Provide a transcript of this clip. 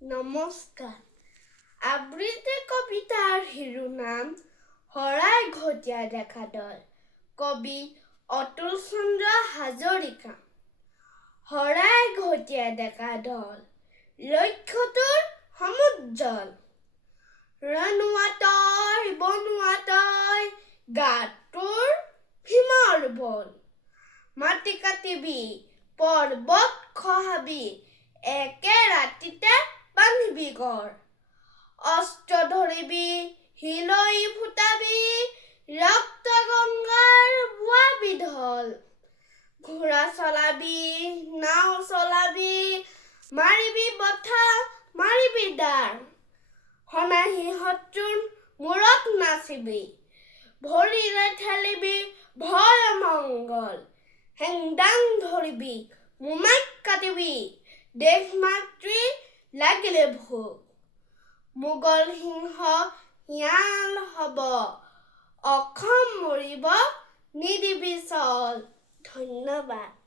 নমস্কাৰ। আবৃত্তি কবিতাৰ শিৰোনাম শৰাই ঘটীয়া দেখা দল। কবি অতুল চন্দ্ৰ হাজৰিকা। শৰাই ঘটীয়া ডেকা দল, লক্ষ্যটোৰ সমুজ্জ্বল। ৰনোৱা তই বনোৱা তই, গাত তোৰ ভীমৰ বল। মাটি কাটিবি, পৰ্বত খহাবি, একে ৰাতিতে বান্ধিবি গড়। অস্ত্ৰ ধৰিবি, হিলৈ ফুটাবি, ৰক্ত গংগাৰ বোৱাবি ঢল। ঘোঁৰা চলাবি, নাও চলাবি, মাৰিবি বঠা, মাৰিবি দাৰ। সনাহী শত্ৰুৰ মূৰত নাচিবি, ভৰিৰে ঠেলিবি ভয় মংগল। হেংদাং ধৰিবি, মোমাইক কাটিবি, দেশ মাতৃ লাগিলে ভোগ। মোগল সিংহ শিয়াল হব, অসম মৰিব নিদিবি চল। ধন্যবাদ।